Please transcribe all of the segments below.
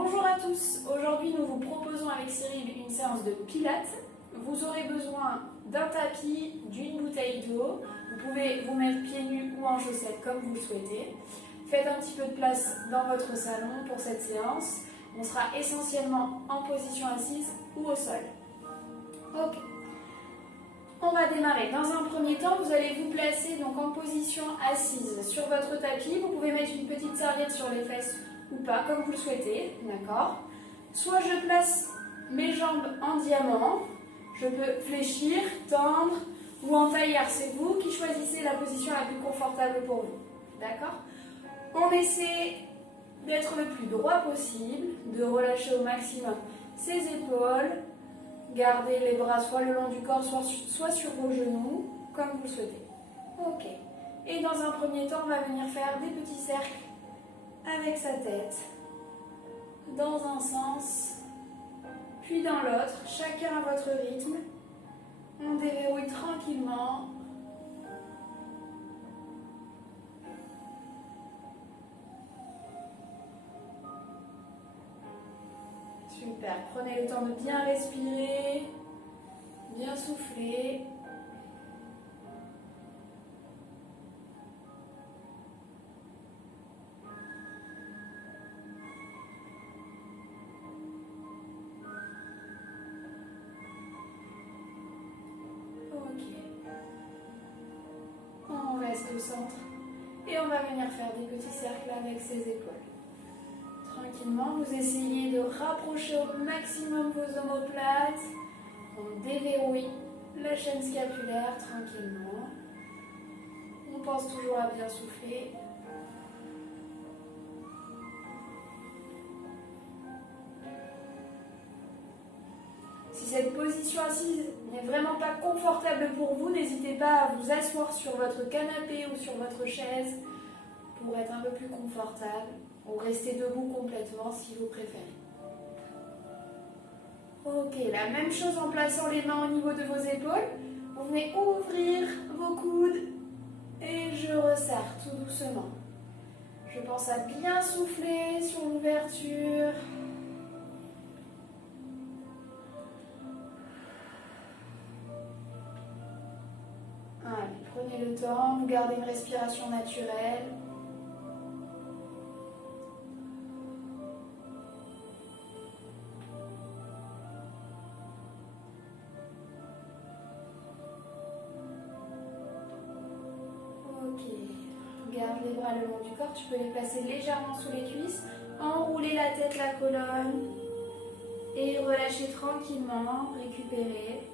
Bonjour à tous, aujourd'hui nous vous proposons avec Cyril une séance de pilates. Vous aurez besoin d'un tapis, d'une bouteille d'eau. Vous pouvez vous mettre pieds nus ou en chaussettes comme vous le souhaitez. Faites un petit peu de place dans votre salon pour cette séance. On sera essentiellement en position assise ou au sol. Ok. On va démarrer. Dans un premier temps, vous allez vous placer donc en position assise sur votre tapis. Vous pouvez mettre une petite serviette sur les fesses ou pas, comme vous le souhaitez, d'accord? Soit je place mes jambes en diamant, je peux fléchir, tendre ou en tailleur. C'est vous qui choisissez la position la plus confortable pour vous, d'accord? On essaie d'être le plus droit possible, de relâcher au maximum ses épaules. Gardez les bras soit le long du corps, soit sur vos genoux, comme vous le souhaitez. Ok. Et dans un premier temps, on va venir faire des petits cercles avec sa tête, dans un sens, puis dans l'autre, chacun à votre rythme. On déverrouille tranquillement. Super, prenez le temps de bien respirer, bien souffler. Ok. On reste au centre et on va venir faire des petits cercles avec ses épaules. Tranquillement, vous essayez de rapprocher au maximum vos omoplates. On déverrouille la chaîne scapulaire tranquillement. On pense toujours à bien souffler. Si cette position assise n'est vraiment pas confortable pour vous, n'hésitez pas à vous asseoir sur votre canapé ou sur votre chaise pour être un peu plus confortable, ou rester debout complètement si vous préférez. Ok, la même chose en plaçant les mains au niveau de vos épaules. Vous venez ouvrir vos coudes et je resserre tout doucement. Je pense à bien souffler sur l'ouverture. Allez, prenez le temps, vous gardez une respiration naturelle. Ok, garde les bras le long du corps, tu peux les placer légèrement sous les cuisses, enrouler la tête, la colonne et relâcher tranquillement, récupérer.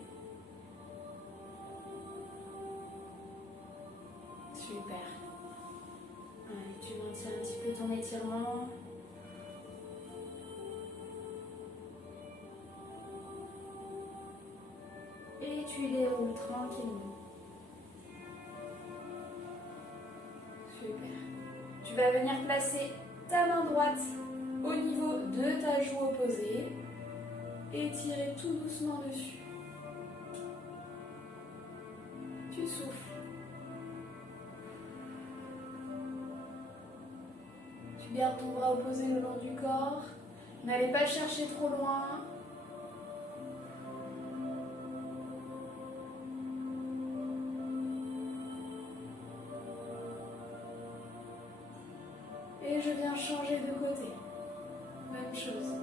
Super. Allez, tu maintiens un petit peu ton étirement. Et tu déroules tranquillement. Super. Tu vas venir placer ta main droite au niveau de ta joue opposée et tirer tout doucement dessus. Tu souffles. Tu gardes ton bras opposé le long du corps. N'allez pas chercher trop loin. Et je viens changer de côté. Même chose.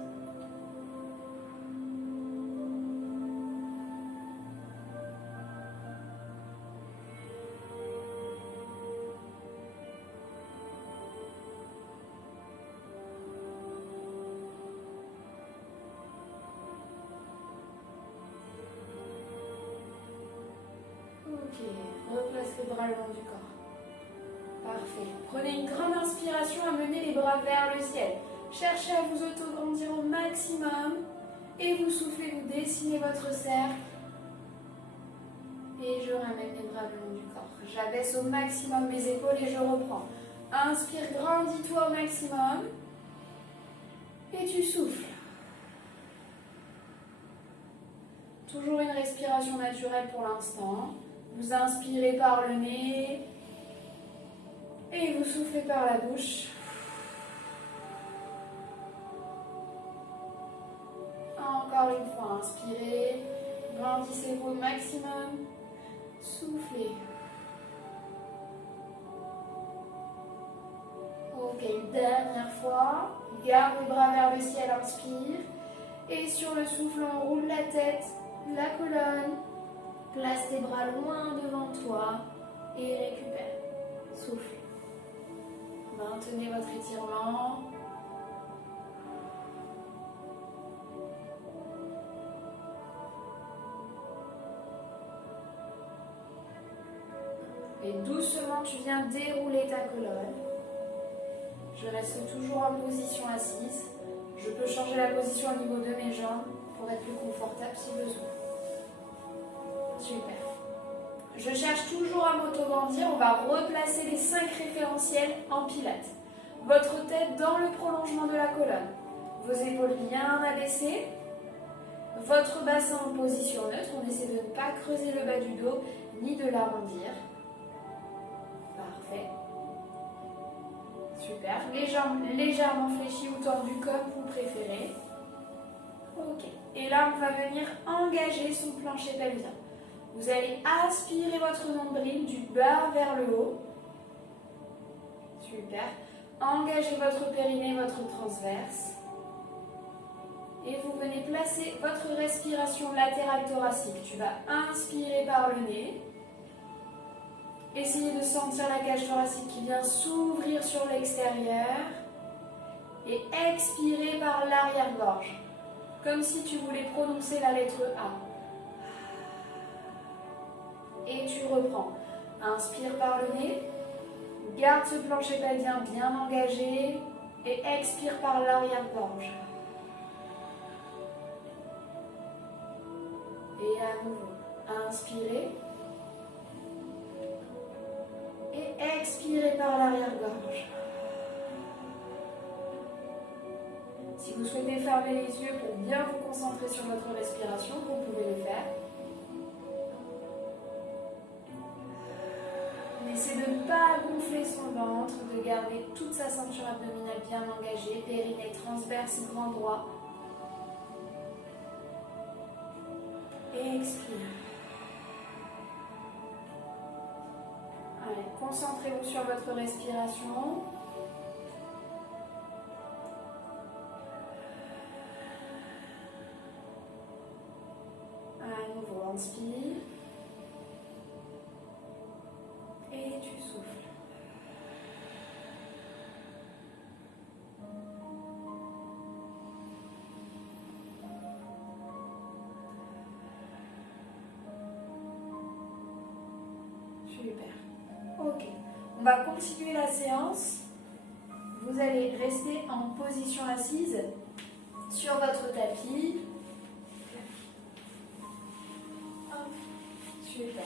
Ok, replace les bras le long du corps. Parfait. Prenez une grande inspiration, amenez les bras vers le ciel. Cherchez à vous autograndir au maximum. Et vous soufflez, vous dessinez votre cercle. Et je ramène les bras le long du corps. J'abaisse au maximum mes épaules et je reprends. Inspire, grandis-toi au maximum. Et tu souffles. Toujours une respiration naturelle pour l'instant. Vous inspirez par le nez. Et vous soufflez par la bouche. encore une fois. Inspirez. Grandissez-vous au maximum. Soufflez. Ok, une dernière fois. Garde les bras vers le ciel, inspire. Et sur le souffle, on roule la tête, la colonne. Place tes bras loin devant toi et récupère. Souffle. Maintenez votre étirement. Et doucement, tu viens dérouler ta colonne. Je reste toujours en position assise. Je peux changer la position au niveau de mes jambes pour être plus confortable si besoin. Super. Je cherche toujours à m'auto-grandir. On va replacer les 5 référentiels en pilates. Votre tête dans le prolongement de la colonne. Vos épaules bien abaissées. Votre bassin en position neutre. On essaie de ne pas creuser le bas du dos ni de l'arrondir. Parfait. Super. Les jambes légèrement fléchies ou tendues comme vous préférez. Ok. Et là, on va venir engager son plancher pelvien. Vous allez aspirer votre nombril du bas vers le haut. Super. Engagez votre périnée, votre transverse. Et vous venez placer votre respiration latérale thoracique. Tu vas inspirer par le nez. Essayez de sentir la cage thoracique qui vient s'ouvrir sur l'extérieur. Et expirer par l'arrière-gorge. Comme si tu voulais prononcer la lettre A. Et tu reprends. Inspire par le nez. Garde ce plancher pelvien bien engagé. Et expire par l'arrière-gorge. Et à nouveau. Inspirez. Et expirez par l'arrière-gorge. Si vous souhaitez fermer les yeux pour bien vous concentrer sur votre respiration, vous pouvez le faire. Essayez de ne pas gonfler son ventre, de garder toute sa ceinture abdominale bien engagée, périnée transverse, grand droit. Et expire. Allez, concentrez-vous sur votre respiration. À nouveau, inspire. Et tu souffles. Super. Ok. On va continuer la séance. Vous allez rester en position assise sur votre tapis. Hop. Super.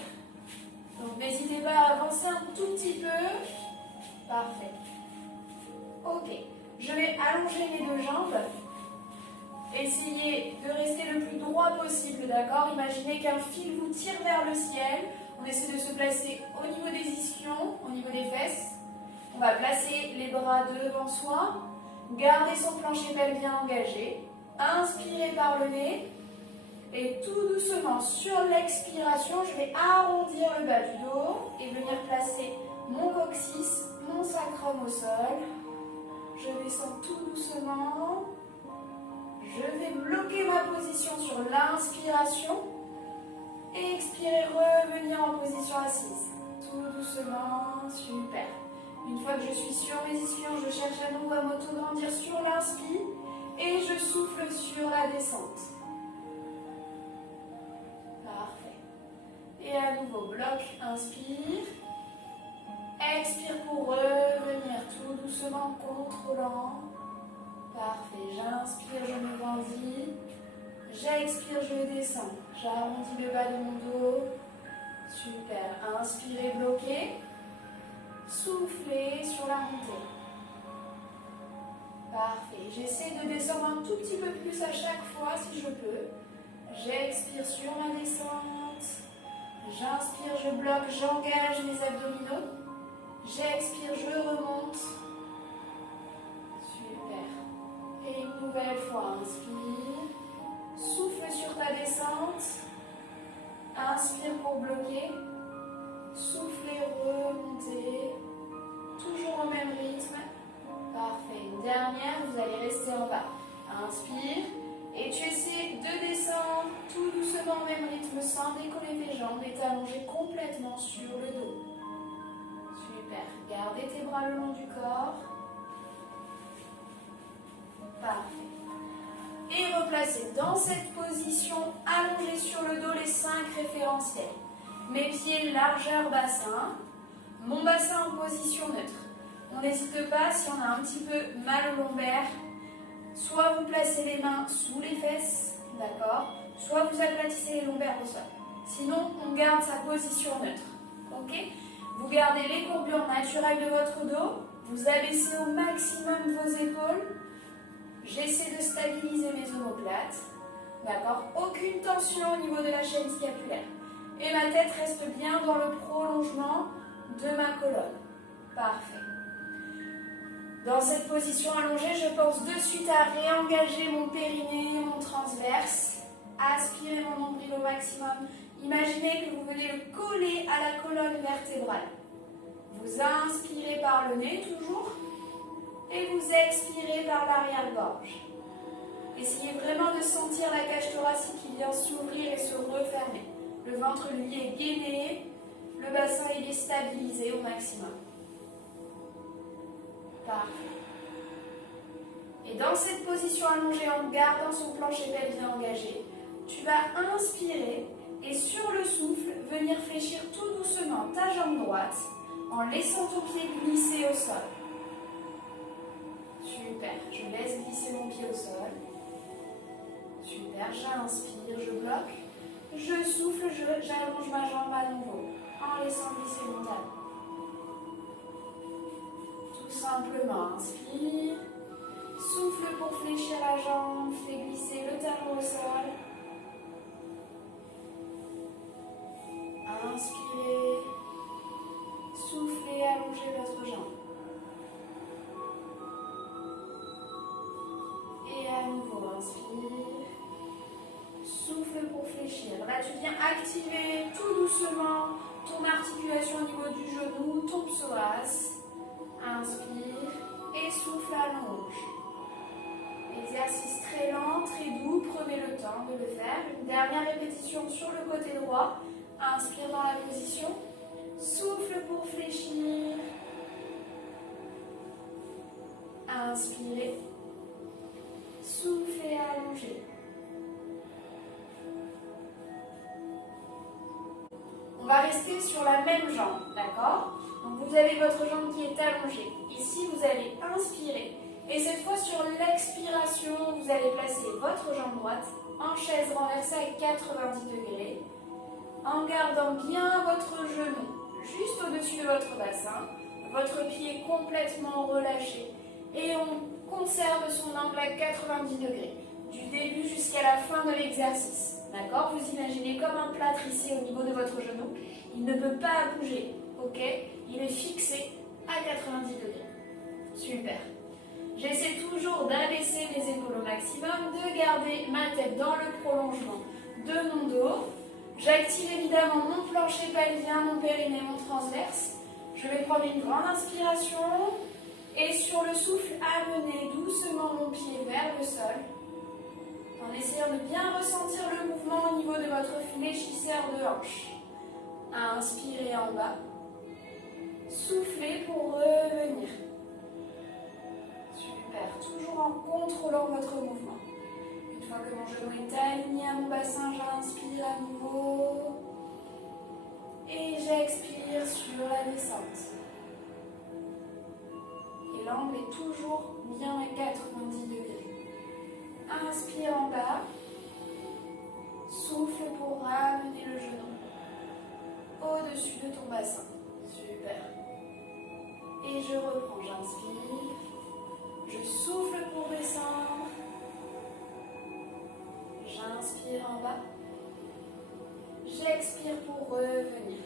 Donc n'hésitez pas à avancer un tout petit peu. Parfait. Ok. Je vais allonger mes deux jambes. Essayez de rester le plus droit possible, d'accord? Imaginez qu'un fil vous tire vers le ciel. On essaie de se placer au niveau des ischions, au niveau des fesses. On va placer les bras devant soi. Gardez son plancher pelvien engagé. Inspirez par le nez. Et tout doucement, sur l'expiration, je vais arrondir le bas du dos et venir placer mon coccyx, mon sacrum au sol. Je descends tout doucement. Je vais bloquer ma position sur l'inspiration. Et expirer, revenir en position assise. Tout doucement, super. Une fois que je suis sur mes ischions, je cherche à nouveau à m'auto-grandir sur l'inspire. Et je souffle sur la descente. Parfait. Et à nouveau, bloc, inspire. Expire pour revenir tout doucement, contrôlant. Parfait. J'inspire, je me grandis. J'expire, je descends. J'arrondis le bas de mon dos. Super. Inspirez, bloquez. Soufflez sur la montée. Parfait. J'essaie de descendre un tout petit peu plus à chaque fois si je peux. J'expire sur la descente. J'inspire, je bloque, j'engage mes abdominaux. J'expire, je remonte. Super. Et une nouvelle fois, inspire. Souffle descente. Inspire pour bloquer. Soufflez, remontez. Toujours au même rythme. Parfait. Une dernière, vous allez rester en bas. Inspire. Et tu essaies de descendre tout doucement au même rythme sans décoller tes jambes et t'allonger complètement sur le dos. Super. Gardez tes bras le long du corps. Parfait. Et replacez dans cette position, allongez sur le dos les 5 référentiels. Mes pieds largeur bassin. Mon bassin en position neutre. On n'hésite pas, si on a un petit peu mal au lombaire, soit vous placez les mains sous les fesses, d'accord, soit vous aplatissez les lombaires au sol. Sinon, on garde sa position neutre. Ok? Vous gardez les courbures naturelles de votre dos, vous abaissez au maximum vos épaules. J'essaie de stabiliser mes omoplates. D'accord? Aucune tension au niveau de la chaîne scapulaire. Et ma tête reste bien dans le prolongement de ma colonne. Parfait. Dans cette position allongée, je pense de suite à réengager mon périnée, mon transverse. Aspirez mon nombril au maximum. Imaginez que vous venez le coller à la colonne vertébrale. Vous inspirez par le nez toujours et vous expirez par l'arrière-gorge. Essayez vraiment de sentir la cage thoracique qui vient s'ouvrir et se refermer. Le ventre, lui, est gainé. Le bassin, il est stabilisé au maximum. Parfait. Et dans cette position allongée, en gardant son plancher pelvien engagé, tu vas inspirer et sur le souffle, venir fléchir tout doucement ta jambe droite en laissant ton pied glisser au sol. Super. Je laisse glisser mon pied au sol. Super. J'inspire, je bloque. Je souffle, j'allonge ma jambe à nouveau en laissant glisser mon talon. Tout simplement, inspire. Souffle pour fléchir la jambe, fais glisser le talon au sol. Inspirez. Soufflez, allongez votre jambe. Et à nouveau, inspire. Souffle pour fléchir. Là, tu viens activer tout doucement ton articulation au niveau du genou, ton psoas. Inspire et souffle, allonge. Exercice très lent, très doux. Prenez le temps de le faire. Une dernière répétition sur le côté droit. Inspire dans la position. Souffle pour fléchir. Inspirez. Soufflez, allongez. On va rester sur la même jambe, d'accord? Donc vous avez votre jambe qui est allongée. Ici, vous allez inspirer. Et cette fois, sur l'expiration, vous allez placer votre jambe droite en chaise renversée à 90 degrés, en gardant bien votre genou juste au-dessus de votre bassin, votre pied complètement relâché. Et on conserve son angle à 90 degrés, du début jusqu'à la fin de l'exercice. D'accord? Vous imaginez comme un plâtre ici au niveau de votre genou. Il ne peut pas bouger. Ok? Il est fixé à 90 degrés. Super. J'essaie toujours d'abaisser mes épaules au maximum, de garder ma tête dans le prolongement de mon dos. J'active évidemment mon plancher pelvien, mon périnée, mon transverse. Je vais prendre une grande inspiration et sur le souffle, amener doucement mon pied vers le sol en essayant de bien ressentir le mouvement au niveau de votre fléchisseur de hanche. Inspirez en bas. Soufflez pour revenir. Super. Toujours en contrôlant votre mouvement. Une fois que mon genou est aligné à mon bassin, j'inspire à nouveau. Et j'expire sur la descente. Et l'angle est toujours bien à 90 degrés. Inspire en bas. Souffle pour ramener le genou au-dessus de ton bassin. Super. Et je reprends, j'inspire. Je souffle pour descendre. J'inspire en bas. J'expire pour revenir.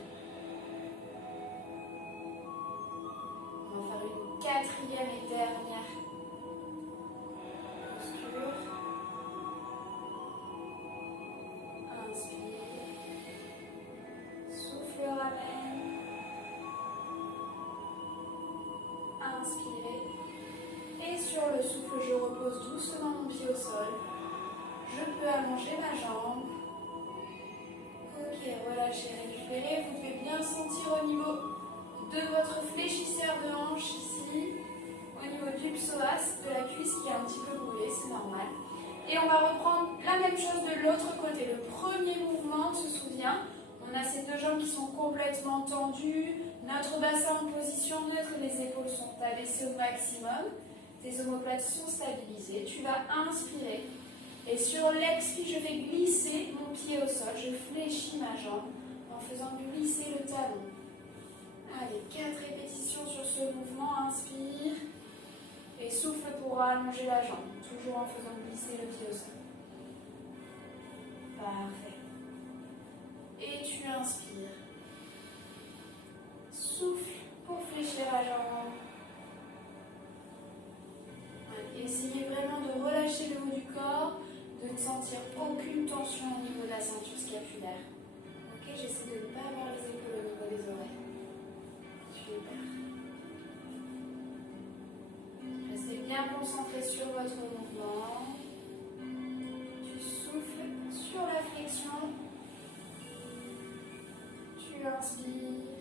On va faire une quatrième et dernière posture. Inspire. inspirez. Et sur le souffle, je repose doucement mon pied au sol. Je peux allonger ma jambe. Ok, relâchez, récupérez. Vous devez bien sentir au niveau de votre fléchisseur de hanche ici, au niveau du psoas, de la cuisse qui est un petit peu brûlée, c'est normal. Et on va reprendre la même chose de l'autre côté. Le premier mouvement, on se souvient, on a ces deux jambes qui sont complètement tendues, notre bassin en position neutre, les épaules sont abaissées au maximum, tes omoplates sont stabilisées. Tu vas inspirer et sur l'expire, je vais glisser mon pied au sol, je fléchis ma jambe en faisant glisser le talon. Allez, 4 répétitions sur ce mouvement, inspire et souffle pour allonger la jambe, toujours en faisant glisser le pied au sol. Parfait. Et tu inspires. Souffle pour fléchir la jambe. Allez, essayez vraiment de relâcher le haut du corps, de ne sentir aucune tension au niveau de la ceinture scapulaire. Ok, j'essaie de ne pas avoir les épaules au niveau des oreilles. Super. Restez bien concentré sur votre mouvement. Tu souffles sur la flexion. Tu inspires.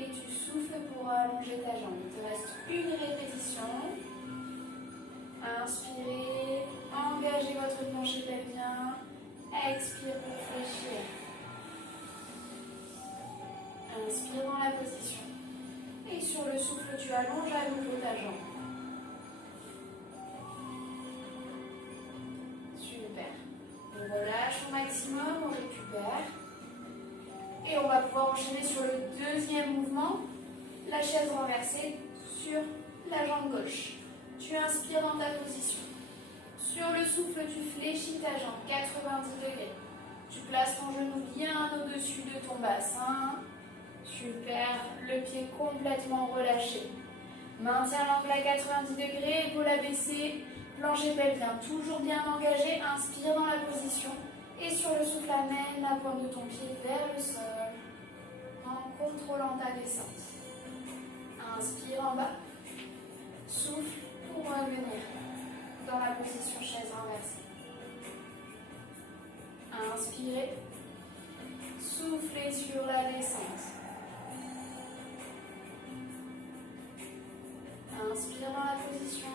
Et tu souffles pour allonger ta jambe. Il te reste une répétition. Inspirez. Engagez votre plancher pelvien. Expire pour fléchir. Inspire dans la position. Et sur le souffle, tu allonges à nouveau ta jambe. Super. On relâche au maximum, on récupère. Et on va pouvoir enchaîner sur le deuxième mouvement. La chaise renversée sur la jambe gauche. Tu inspires dans ta position. Sur le souffle, tu fléchis ta jambe 90 degrés. Tu places ton genou bien au-dessus de ton bassin. Super, le pied complètement relâché. Maintiens l'angle à 90 degrés, épaules abaissées, plancher pelvien toujours bien engagé. Inspire dans la position et sur le souffle, amène la pointe de ton pied vers le sol en contrôlant ta descente. Inspire en bas, souffle pour revenir dans la position chaise renversée. Inspirez, soufflez sur la descente. Inspire dans la position.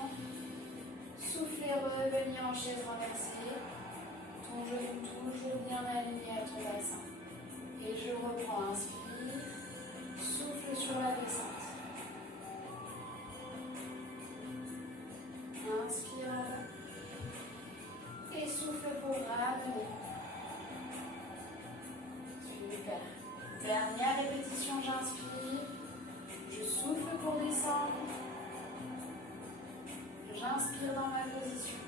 Soufflez, revenir en chaise renversée. Ton genou toujours bien aligné à ton bassin. Et je reprends. Inspire. Souffle sur la descente. Inspire. Et souffle pour ramener. Super. Dernière répétition, j'inspire. Je souffle pour descendre. J'inspire dans ma position.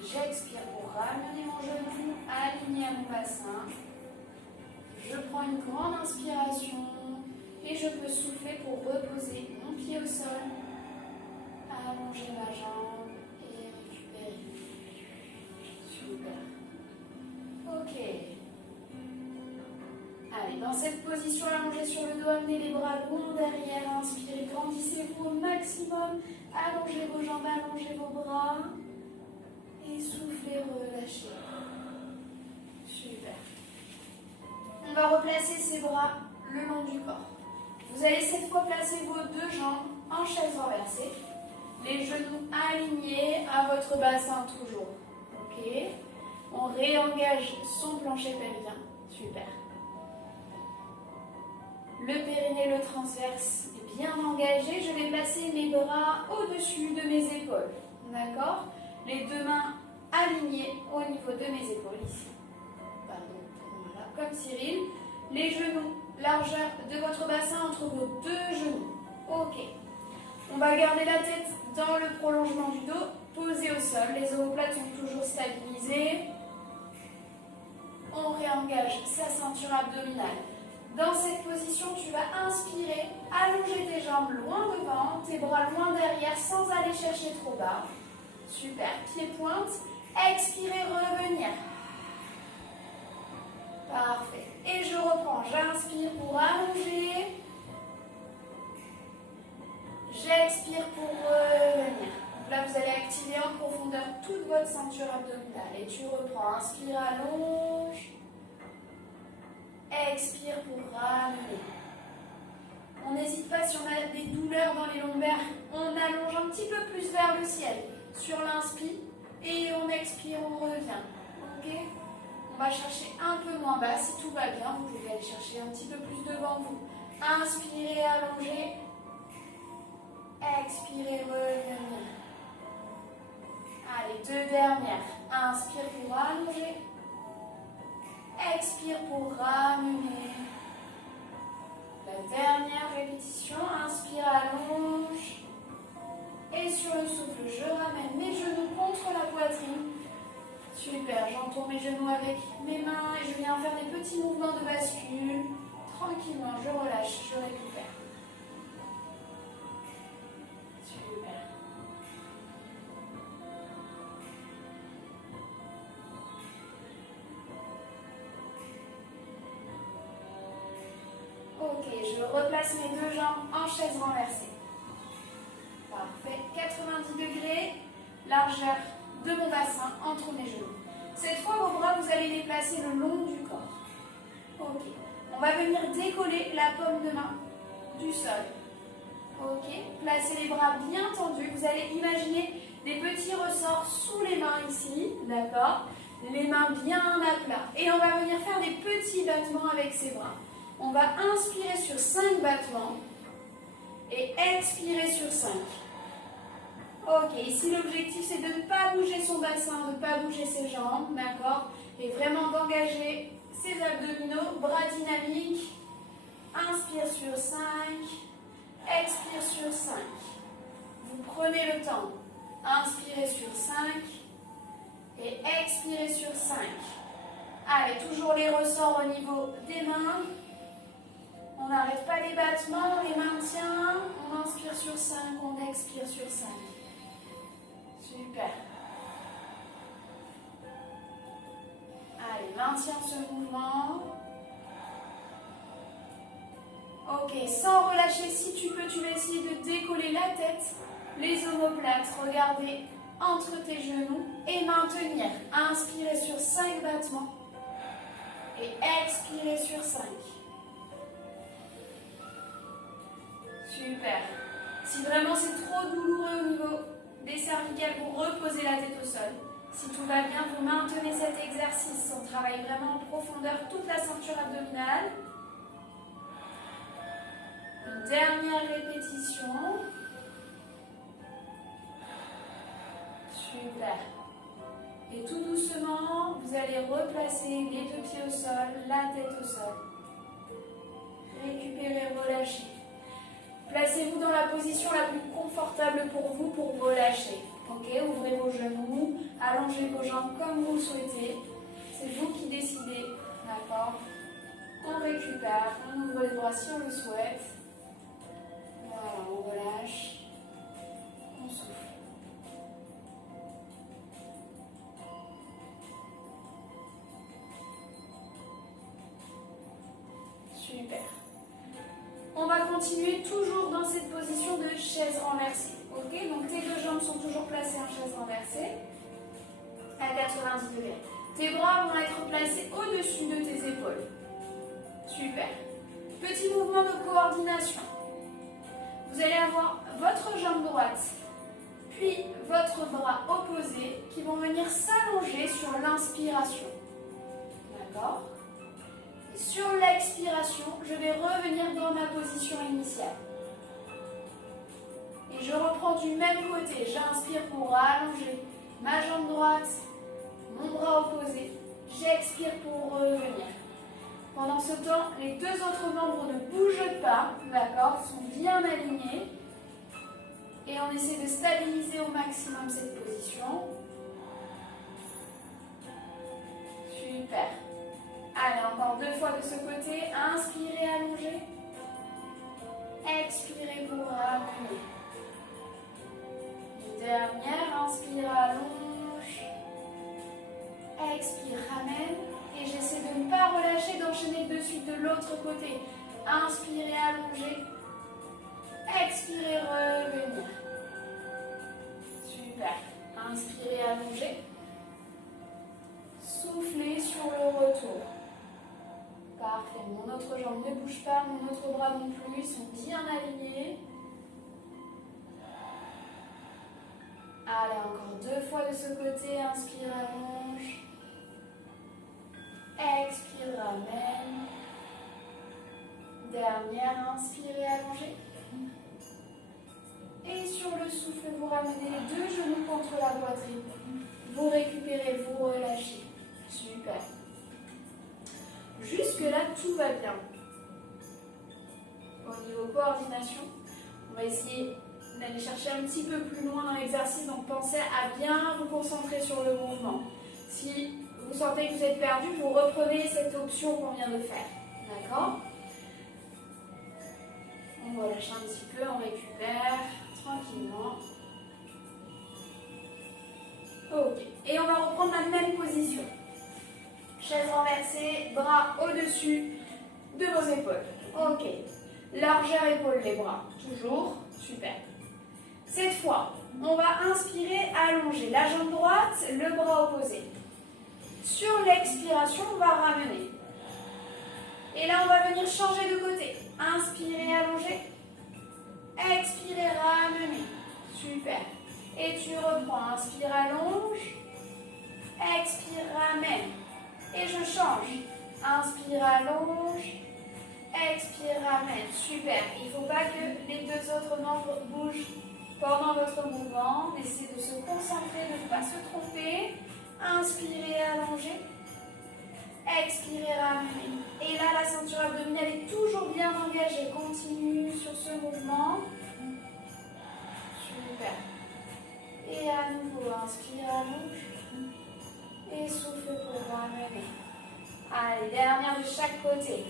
J'expire pour ramener mon genou aligné à mon bassin. Je prends une grande inspiration et je peux souffler pour reposer mon pied au sol, allonger ma jambe et récupérer. Super. Ok. Allez, dans cette position allongée sur le dos, amenez les bras loin derrière. Inspirez, grandissez-vous au maximum. Allongez vos jambes, allongez vos bras. Et soufflez, relâchez. Super. On va replacer ses bras le long du corps. Vous allez cette fois placer vos deux jambes en chaise renversée. Les genoux alignés à votre bassin toujours. Ok. On réengage son plancher pelvien. Super. Le périnée, le transverse est bien engagé. Je vais placer mes bras au-dessus de mes épaules. D'accord? Les deux mains alignées au niveau de mes épaules ici. Pardon. Voilà, comme Cyril. Les genoux, largeur de votre bassin entre vos deux genoux. Ok. On va garder la tête dans le prolongement du dos, posée au sol. Les omoplates sont toujours stabilisées. On réengage sa ceinture abdominale. Dans cette position, tu vas inspirer, allonger tes jambes loin devant, tes bras loin derrière sans aller chercher trop bas. Super, pied-pointe. Expirez, revenir. Parfait. Et je reprends, j'inspire pour allonger. Expire pour revenir. Donc là, vous allez activer en profondeur toute votre ceinture abdominale. Et tu reprends. Inspire, allonge. Expire pour ramener. On n'hésite pas si on a des douleurs dans les lombaires. On allonge un petit peu plus vers le ciel. Sur l'inspire. Et on expire, on revient. Ok? On va chercher un peu moins bas. Si tout va bien, vous pouvez aller chercher un petit peu plus devant vous. Inspirez, allongez. Expirez, revenez. Allez, 2 dernières. Inspire pour allonger. Expire pour ramener. La dernière répétition. Inspire, allonge. Et sur le souffle, je ramène mes genoux contre la poitrine. Super, j'entoure mes genoux avec mes mains et je viens faire des petits mouvements de bascule. Tranquillement, je relâche, je récupère. Super. Ok, je replace mes 2 jambes en chaise renversée. Parfait. 90 degrés, largeur de mon bassin entre mes genoux. Cette fois, vos bras, vous allez les placer le long du corps. Ok. On va venir décoller la paume de main du sol. Ok. Placez les bras bien tendus. Vous allez imaginer des petits ressorts sous les mains ici. D'accord? Les mains bien à plat. Et on va venir faire des petits battements avec ces bras. On va inspirer sur 5 battements et expirer sur 5. Ok, ici l'objectif c'est de ne pas bouger son bassin, de ne pas bouger ses jambes, d'accord? Et vraiment d'engager ses abdominaux, bras dynamiques. Inspire sur 5, expire sur 5. Vous prenez le temps. Inspirez sur 5 et expirez sur 5. Allez, toujours les ressorts au niveau des mains. On n'arrête pas les battements, on les maintient. On inspire sur 5, on expire sur 5. Super. Allez, maintiens ce mouvement. Ok, sans relâcher, si tu peux, tu vas essayer de décoller la tête, les omoplates, regarder entre tes genoux et maintenir. Inspirez sur 5 battements et expirez sur 5. Super. Si vraiment c'est trop douloureux au niveau des cervicales, vous reposez la tête au sol. Si tout va bien, vous maintenez cet exercice. On travaille vraiment en profondeur toute la ceinture abdominale. Une dernière répétition. Super. Et tout doucement, vous allez replacer les 2 pieds au sol, la tête au sol. Récupérez, relâchez. Placez-vous dans la position la plus confortable pour vous pour relâcher. Ok, ouvrez vos genoux, allongez vos jambes comme vous le souhaitez. C'est vous qui décidez. D'accord? On récupère, on ouvre les bras si on le souhaite. Voilà, on relâche. On souffle. Super. On va continuer toujours dans cette position de chaise renversée. Ok, donc tes 2 jambes sont toujours placées en chaise renversée à 90 degrés. Tes bras vont être placés au-dessus de tes épaules. Super. Petit mouvement de coordination. Vous allez avoir votre jambe droite, puis votre bras opposé qui vont venir s'allonger sur l'inspiration. D'accord? Et sur l'expiration, je vais revenir dans ma position initiale. Et je reprends du même côté. J'inspire pour allonger ma jambe droite, mon bras opposé. J'expire pour revenir. Pendant ce temps, les 2 autres membres ne bougent pas, d'accord, sont bien alignés. Et on essaie de stabiliser au maximum cette position. Super. Allez, encore 2 fois de ce côté. Inspirez, allongez. Expirez pour ramener. Une dernière, inspire, allonge. Expire, ramène. Et j'essaie de ne pas relâcher, d'enchaîner de suite de l'autre côté. Inspirez, allongez. Expirez, revenir. jambes ne bougent pas, mon autre bras non plus, ils sont bien alignés. Allez, encore 2 fois de ce côté, inspire, allonge. Expire, ramène. Dernière, inspire et allongez. Et sur le souffle, vous ramenez les 2 genoux contre la poitrine. Vous récupérez, vous relâchez. Super. Jusque-là, tout va bien. Au niveau coordination, on va essayer d'aller chercher un petit peu plus loin dans l'exercice. Donc, pensez à bien vous concentrer sur le mouvement. Si vous sentez que vous êtes perdu, vous reprenez cette option qu'on vient de faire. D'accord ? On relâche un petit peu, on récupère tranquillement. Ok. Et on va reprendre la même position. Chaise renversée, bras au-dessus de vos épaules. Ok. Largeur épaule les bras. Toujours. Super. Cette fois, on va inspirer, allonger la jambe droite, le bras opposé. Sur l'expiration, on va ramener. Et là, on va venir changer de côté. Inspirez, allongez. Expirez, ramenez. Super. Et tu reprends. Inspire, allonge. Expire, ramène. Et je change. Inspire, allonge. Expire, ramène. Super. Il ne faut pas que les 2 autres membres bougent pendant votre mouvement. Essayez de se concentrer, de ne pas se tromper. Inspirez, allongez. Expirez, ramenez. Et là, la ceinture abdominale est toujours bien engagée. Continue sur ce mouvement. Super. Et à nouveau, inspire, allonge. Et souffle pour ramener. Allez, dernière de chaque côté.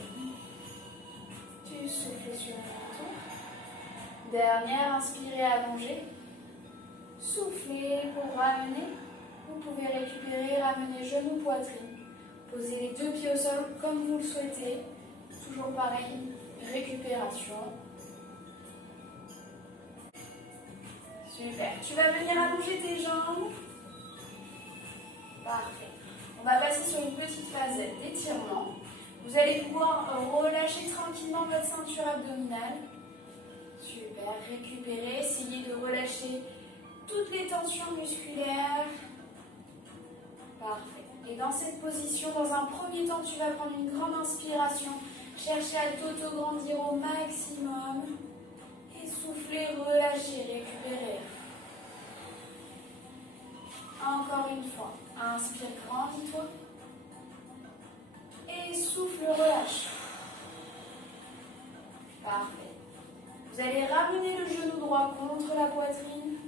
Tu souffles sur le tour. Dernière, inspirez, allongez. Soufflez pour ramener. Vous pouvez récupérer, ramener genou, poitrine. Posez les 2 pieds au sol comme vous le souhaitez. Toujours pareil, récupération. Super. Tu vas venir allonger tes jambes. Parfait. On va passer sur une petite phase d'étirement. Vous allez pouvoir relâcher tranquillement votre ceinture abdominale. Super. Récupérez. Essayez de relâcher toutes les tensions musculaires. Parfait. Et dans cette position, dans un premier temps, tu vas prendre une grande inspiration. Cherchez à t'auto-grandir au maximum. Et soufflez, relâchez, récupérez. Encore une fois. Inspire, grandis-toi. Et souffle, relâche. Parfait. Vous allez ramener le genou droit contre la poitrine.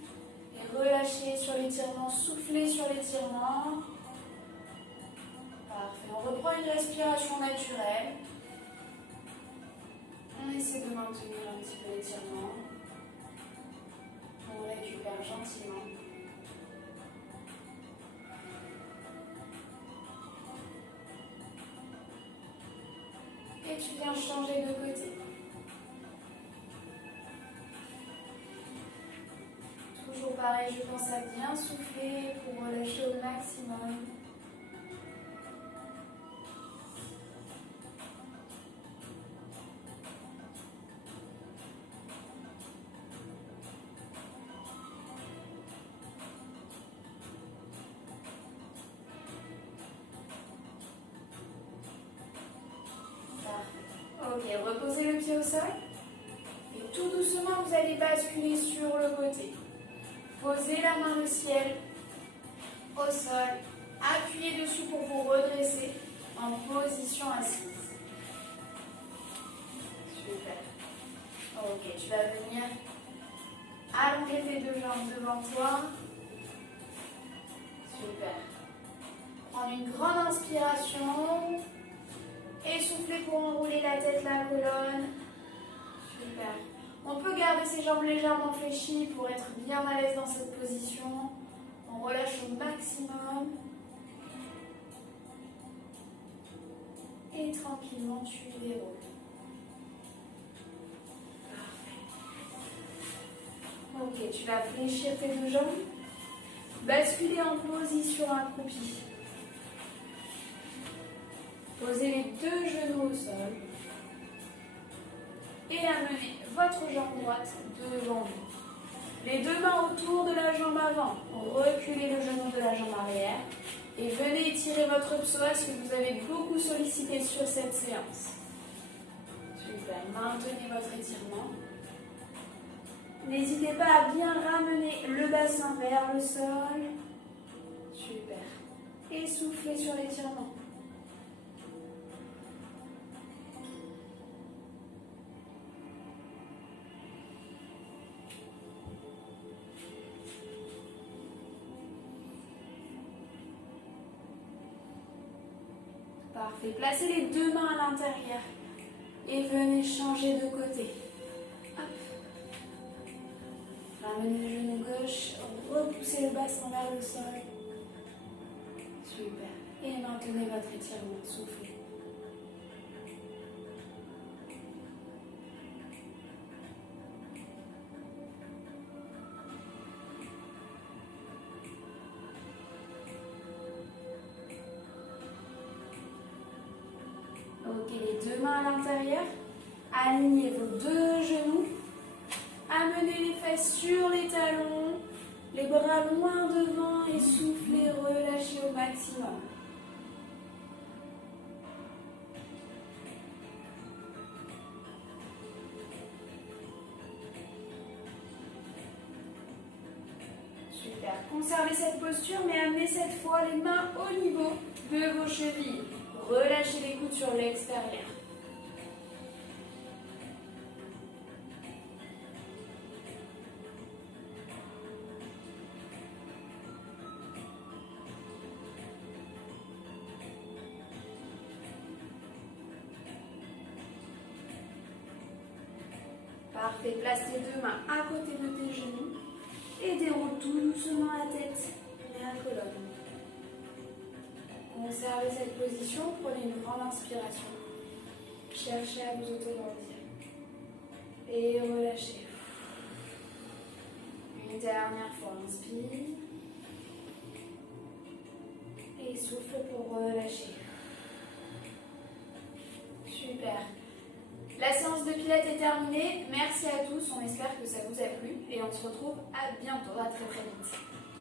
Et relâcher sur l'étirement. Soufflez sur l'étirement. Parfait. On reprend une respiration naturelle. On essaie de maintenir un petit peu l'étirement. On récupère gentiment. Et tu viens changer de côté. Toujours pareil, je pense à bien souffler pour relâcher au maximum. Ok, reposez le pied au sol. Et tout doucement, vous allez basculer sur le côté. Posez la main au ciel, au sol. Appuyez dessus pour vous redresser en position assise. Super. Ok, tu vas venir allonger tes 2 jambes devant toi. Super. Prendre une grande inspiration. Et soufflez pour enrouler la tête, la colonne. Super. On peut garder ses jambes légèrement fléchies pour être bien à l'aise dans cette position. On relâche au maximum. Et tranquillement, tu déroules. Parfait. Ok, tu vas fléchir tes 2 jambes. Basculer en position accroupie. Posez les 2 genoux au sol. et amenez votre jambe droite devant vous. Les deux mains autour de la jambe avant. Reculez le genou de la jambe arrière. Et venez étirer votre psoas que vous avez beaucoup sollicité sur cette séance. Super. Maintenez votre étirement. N'hésitez pas à bien ramener le bassin vers le sol. Super. Et soufflez sur l'étirement. Parfait. Placez les deux mains à l'intérieur et venez changer de côté. Hop. Ramenez le genou gauche, repoussez le bassin vers le sol. Super. Et maintenez votre étirement. Soufflez. Ok, les deux mains à l'intérieur. Alignez vos deux genoux. Amenez les fesses sur les talons. Les bras loin devant et soufflez, relâchez au maximum. Super. Conservez cette posture, mais amenez cette fois les mains au niveau de vos chevilles. Relâchez les coudes sur l'extérieur. Parfait. Place tes deux mains à côté de tes genoux et déroule tout doucement la tête vers la colonne. Conservez cette position, prenez une grande inspiration. Cherchez à vous autograndir. Et relâchez. Une dernière fois, inspire. Et souffle pour relâcher. Super. La séance de pilates est terminée. Merci à tous, on espère que ça vous a plu. Et on se retrouve à bientôt, à très très bientôt.